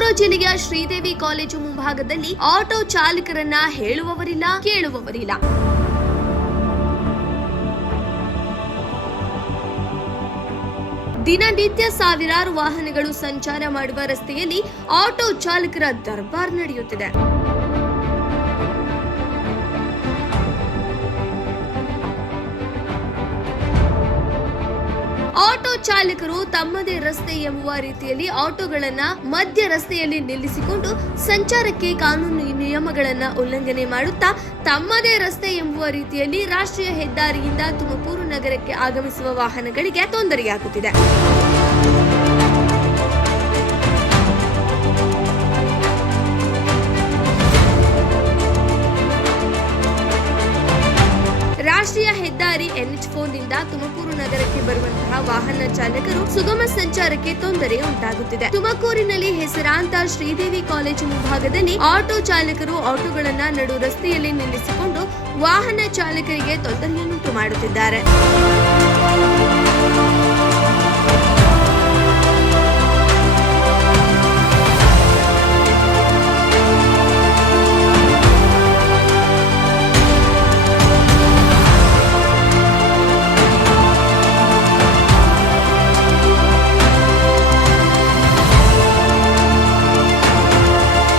ತುಮಕೂರು ಜಿಲ್ಲೆಯ ಶ್ರೀದೇವಿ ಕಾಲೇಜು ಮುಂಭಾಗದಲ್ಲಿ ಆಟೋ ಚಾಲಕರನ್ನ ಹೇಳುವವರಿಲ್ಲ, ಕೇಳುವವರಿಲ್ಲ. ದಿನನಿತ್ಯ ಸಾವಿರಾರು ವಾಹನಗಳು ಸಂಚಾರ ಮಾಡುವ ರಸ್ತೆಯಲ್ಲಿ ಆಟೋ ಚಾಲಕರ ದರ್ಬಾರ್ ನಡೆಯುತ್ತಿದೆ. ಆಟೋ ಚಾಲಕರು ತಮ್ಮದೇ ರಸ್ತೆ ಎಂಬುವ ರೀತಿಯಲ್ಲಿ ಆಟೋಗಳನ್ನ ಮಧ್ಯ ರಸ್ತೆಯಲ್ಲಿ ನಿಲ್ಲಿಸಿಕೊಂಡು ಸಂಚಾರಕ್ಕೆ ಕಾನೂನು ನಿಯಮಗಳನ್ನ ಉಲ್ಲಂಘನೆ ಮಾಡುತ್ತಾ ತಮ್ಮದೇ ರಸ್ತೆ ಎಂಬುವ ರೀತಿಯಲ್ಲಿ ರಾಷ್ಟ್ರೀಯ ಹೆದ್ದಾರಿಯಿಂದ ತುಮಕೂರು ನಗರಕ್ಕೆ ಆಗಮಿಸುವ ವಾಹನಗಳಿಗೆ ತೊಂದರೆಯಾಗುತ್ತಿದೆ. ರಾಷ್ಟ್ರೀಯ ಹೆದ್ದಾರಿ ಎನ್ಎಚ್ನಿಂದ ತುಮಕೂರು ನಗರಕ್ಕೆ ಬರುವಂತಹ ವಾಹನ ಚಾಲಕರು ಸುಗಮ ಸಂಚಾರಕ್ಕೆ ತೊಂದರೆ ಉಂಟಾಗುತ್ತಿದೆ. ತುಮಕೂರಿನಲ್ಲಿ ಹೆಸರಾಂತ ಶ್ರೀದೇವಿ ಕಾಲೇಜು ಮುಂಭಾಗದಲ್ಲಿ ಆಟೋ ಚಾಲಕರು ಆಟೋಗಳನ್ನ ನಡು ರಸ್ತೆಯಲ್ಲಿ ನಿಲ್ಲಿಸಿಕೊಂಡು ವಾಹನ ಚಾಲಕರಿಗೆ ತೊಂದರೆಯನ್ನುಂಟು ಮಾಡುತ್ತಿದ್ದಾರೆ.